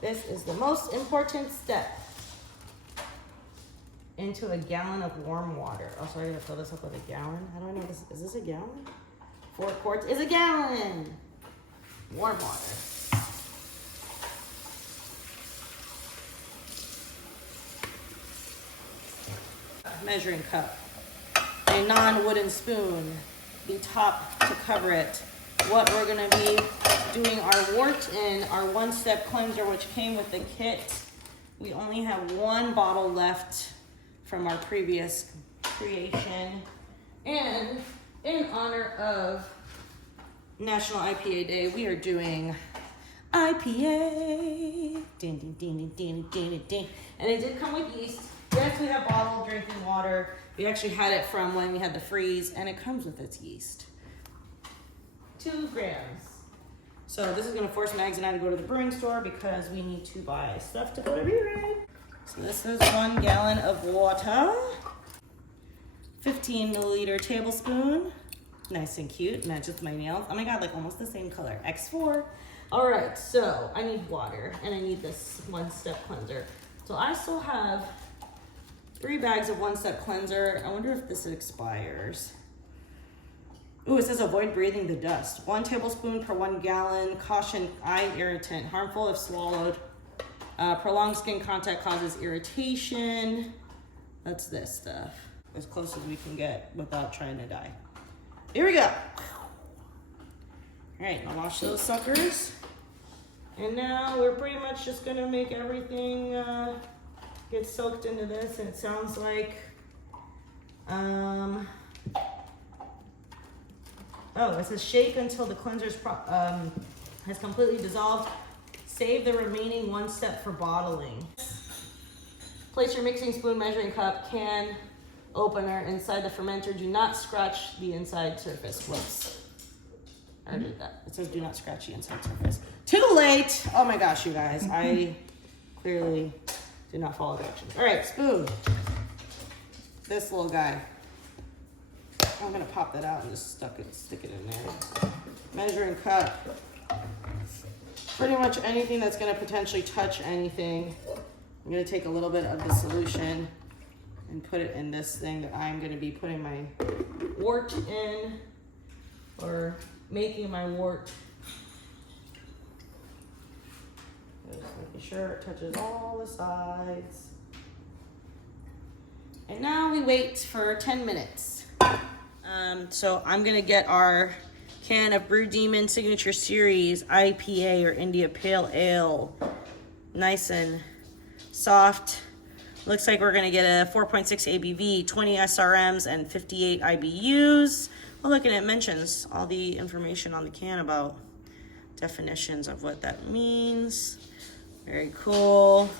This is the most important step into a gallon of warm water. Oh, sorry, I gotta fill this up with a gallon. How do I know this? Is this a gallon? 4 quarts is a gallon. Warm water. Measuring cup. A non-wooden spoon. The top to cover it. What we're gonna be doing our wort in, our one-step cleanser, which came with the kit. We only have 1 bottle left from our previous creation. And in honor of National IPA Day, we are doing IPA. Ding, ding, ding, ding, ding, ding, ding. And it did come with yeast. We actually have bottled drinking water. We actually had it from when we had the freeze, and it comes with its yeast. 2 grams. So this is gonna force Mags and I to go to the brewing store because we need to buy stuff to put a beer in. So this is 1 gallon of water. 15 milliliter tablespoon. Nice and cute, matches with my nails. Oh my God, like almost the same color, X4. All right, so I need water and I need this one-step cleanser. So I still have 3 bags of one-step cleanser. I wonder if this expires. Ooh, it says avoid breathing the dust. 1 tablespoon per 1 gallon. Caution, eye irritant, harmful if swallowed. Prolonged skin contact causes irritation. That's this stuff. As close as we can get without trying to die. Here we go. All right, I'll wash those suckers. And now we're pretty much just gonna make everything get soaked into this. And it sounds like, oh, it says shake until the cleanser has completely dissolved. Save the remaining 1 step for bottling. Place your mixing spoon, measuring cup, can opener inside the fermenter. Do not scratch the inside surface. Whoops. I did that. It says do not scratch the inside surface. Too late. Oh my gosh, you guys. I clearly did not follow directions. All right, spoon. This little guy. I'm gonna pop that out and just stick it in there. Measuring cup. Pretty much anything that's gonna potentially touch anything. I'm gonna take a little bit of the solution and put it in this thing that I'm gonna be putting my wort in, or making my wort. Just making sure it touches all the sides. And now we wait for 10 minutes. So I'm gonna get our can of Brew Demon Signature Series IPA or India Pale Ale. Nice and soft. Looks like we're gonna get a 4.6 ABV, 20 SRMs, and 58 IBUs. Well, look, and it mentions all the information on the can about definitions of what that means. Very cool.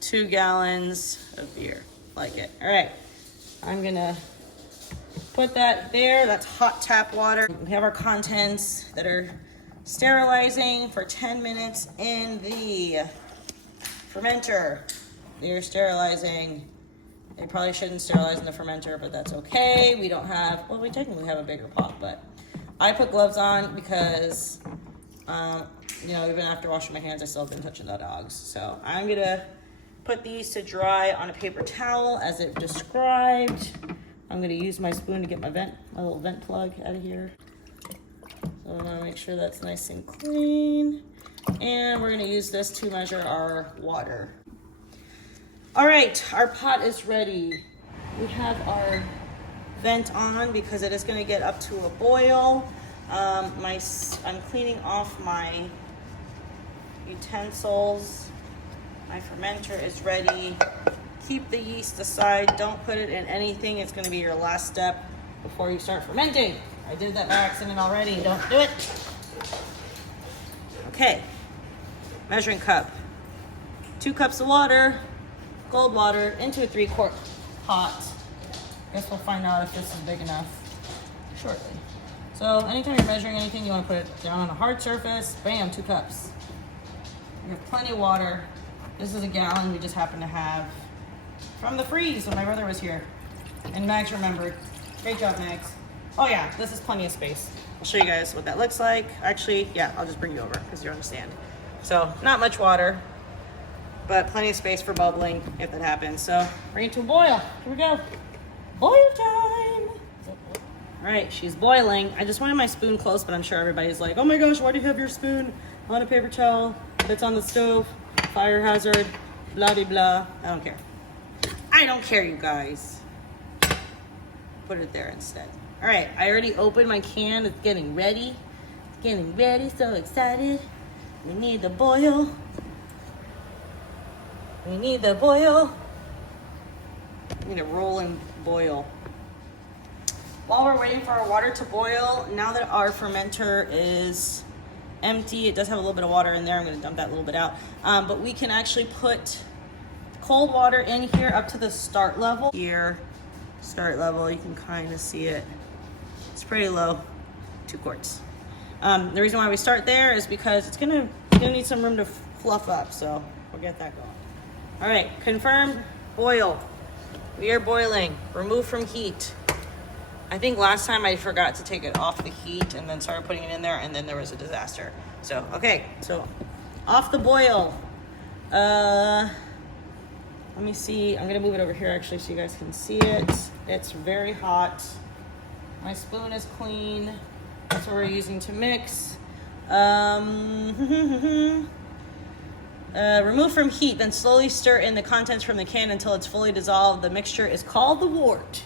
2 gallons of beer. Like it. All right, I'm gonna put that there. That's hot tap water. We have our contents that are sterilizing for 10 minutes in the fermenter. They're sterilizing. They probably shouldn't sterilize in the fermenter, but that's okay. We don't have, well, we technically have a bigger pot, but I put gloves on because, you know, even after washing my hands, I still have been touching the dogs. So I'm gonna put these to dry on a paper towel as it described. I'm gonna use my spoon to get my little vent plug out of here. So I wanna make sure that's nice and clean. And we're gonna use this to measure our water. All right, our pot is ready. We have our vent on because it is gonna get up to a boil. I'm cleaning off my utensils. My fermenter is ready. Keep the yeast aside. Don't put it in anything. It's gonna be your last step before you start fermenting. I did that by accident already. Don't do it. Okay, measuring cup. 2 cups of water, cold water, into a 3-quart pot. Guess we'll find out if this is big enough shortly. So anytime you're measuring anything, you wanna put it down on a hard surface. Bam, 2 cups. We have plenty of water. This is a gallon we just happen to have from the freeze when my brother was here. And Mags remembered. Great job, Mags. Oh yeah, this is plenty of space. I'll show you guys what that looks like. Actually, yeah, I'll just bring you over because you're on the stand. So not much water, but plenty of space for bubbling if that happens. So bring it to a boil. Here we go. Boil time. All right, she's boiling. I just wanted my spoon close, but I'm sure everybody's like, oh my gosh, why do you have your spoon on a paper towel that's on the stove? Fire hazard, blah, blah, blah. I don't care. I don't care, you guys. Put it there instead. All right, I already opened my can. It's getting ready. It's getting ready, so excited. We need the boil. We need the boil. We need a rolling boil. While we're waiting for our water to boil, now that our fermenter is empty, it does have a little bit of water in there. I'm going to dump that little bit out. But we can actually put cold water in here up to the start level. Here, start level, you can kind of see it. It's pretty low, 2 quarts. The reason why we start there is because it's gonna need some room to fluff up, so we'll get that going. All right, confirmed, boil. We are boiling, remove from heat. I think last time I forgot to take it off the heat and then started putting it in there, and then there was a disaster. So, okay, so off the boil. Let me see, I'm gonna move it over here actually so you guys can see it. It's very hot. My spoon is clean. That's what we're using to mix. Remove from heat, then slowly stir in the contents from the can until it's fully dissolved. The mixture is called the wort.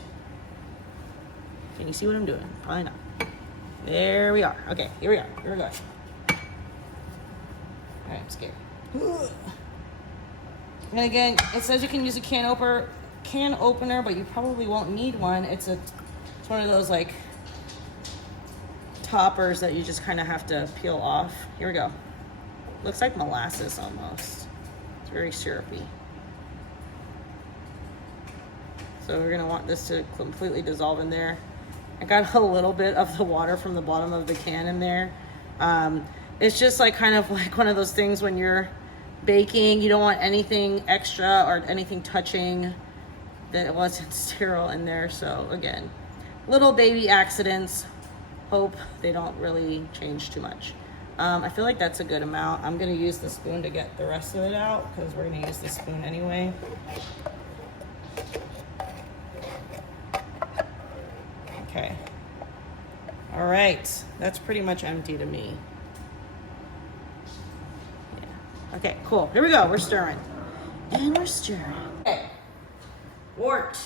Can you see what I'm doing? Probably not. There we are. Okay, here we are. Here we go. All right, I'm scared. And again, it says you can use a can opener, but you probably won't need one. It's one of those like toppers that you just kind of have to peel off. Here we go. Looks like molasses almost. It's very syrupy. So we're gonna want this to completely dissolve in there. I got a little bit of the water from the bottom of the can in there. It's just like kind of like one of those things when you're baking, you don't want anything extra or anything touching that it wasn't sterile in there. So again, little baby accidents. Hope they don't really change too much. I feel like that's a good amount. I'm gonna use the spoon to get the rest of it out because we're gonna use the spoon anyway. Okay. All right, that's pretty much empty to me. Yeah. Okay, cool. Here we go. We're stirring. And we're stirring. Okay. Wort.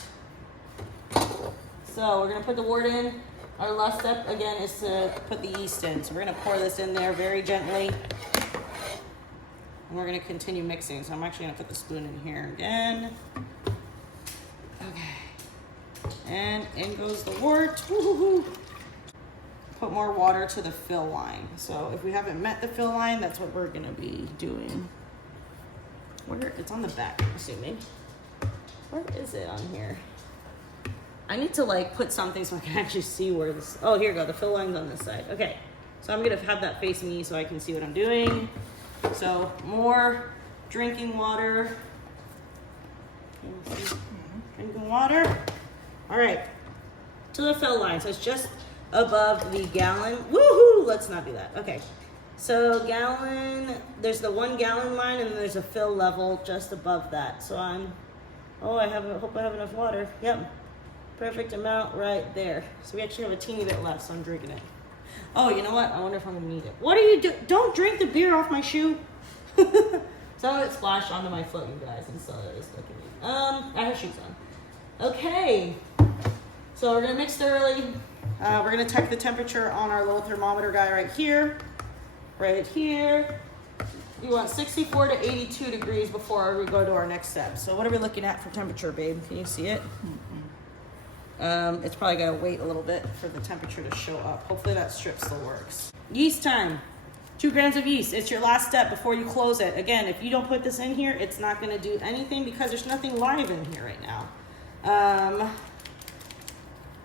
So we're gonna put the wort in. Our last step again is to put the yeast in. So we're gonna pour this in there very gently. And we're gonna continue mixing. So I'm actually gonna put the spoon in here again. Okay. And in goes the wort. Woo-hoo-hoo. Put more water to the fill line. So if we haven't met the fill line, that's what we're gonna be doing. Where it's on the back, I'm assuming. Where is it on here? I need to like put something so I can actually see where this, oh, here we go, the fill line's on this side. Okay, so I'm gonna have that face me so I can see what I'm doing. So more drinking water. Drinking water. All right, to the fill line. So it's just above the gallon. Woohoo, let's not do that. Okay, so gallon, there's the 1 gallon line and there's a fill level just above that. So I hope I have enough water. Yep. Perfect amount right there. So we actually have a teeny bit left, so I'm drinking it. Oh, you know what? I wonder if I'm gonna need it. What are you doing? Don't drink the beer off my shoe. Some of it splashed onto my foot, you guys, and so it was looking at me. I have shoes on. Okay. So we're gonna mix thoroughly. We're gonna check the temperature on our little thermometer guy right here. Right here. You want 64 to 82 degrees before we go to our next step. So what are we looking at for temperature, babe? Can you see it? It's probably gotta wait a little bit for the temperature to show up. Hopefully that strip still works. Yeast time. 2 grams of yeast. It's your last step before you close it. Again, if you don't put this in here, it's not gonna do anything because there's nothing live in here right now.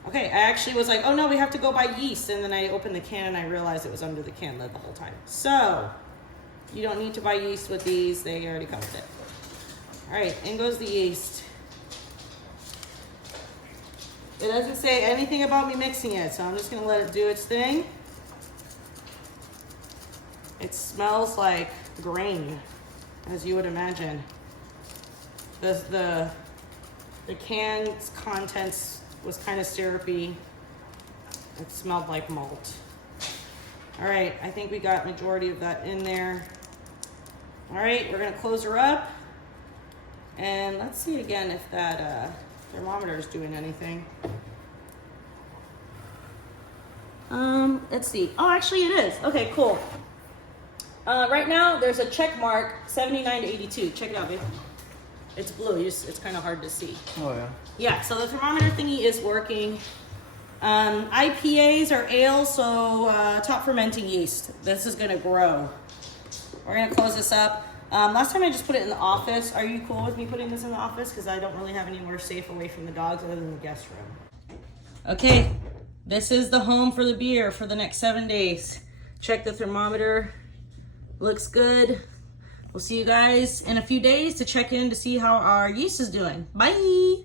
Okay, I actually was like, oh no, we have to go buy yeast. And then I opened the can and I realized it was under the can lid the whole time. So, you don't need to buy yeast with these. They already come with it. All right, in goes the yeast. It doesn't say anything about me mixing it, so I'm just gonna let it do its thing. It smells like grain, as you would imagine. The can's contents was kind of syrupy. It smelled like malt. All right, I think we got majority of that in there. All right, we're gonna close her up. And let's see again if that thermometer is doing anything. Let's see. Oh, actually it is. Okay, cool. Right now there's a check mark, 79 to 82. Check it out, babe. It's blue. It's kind of hard to see. Oh yeah. Yeah. So the thermometer thingy is working. IPAs are ales, so top fermenting yeast. This is gonna grow. We're gonna close this up. Last time I just put it in the office. Are you cool with me putting this in the office? Because I don't really have anywhere safe away from the dogs other than the guest room. Okay, this is the home for the beer for the next 7 days. Check the thermometer. Looks good. We'll see you guys in a few days to check in to see how our yeast is doing. Bye.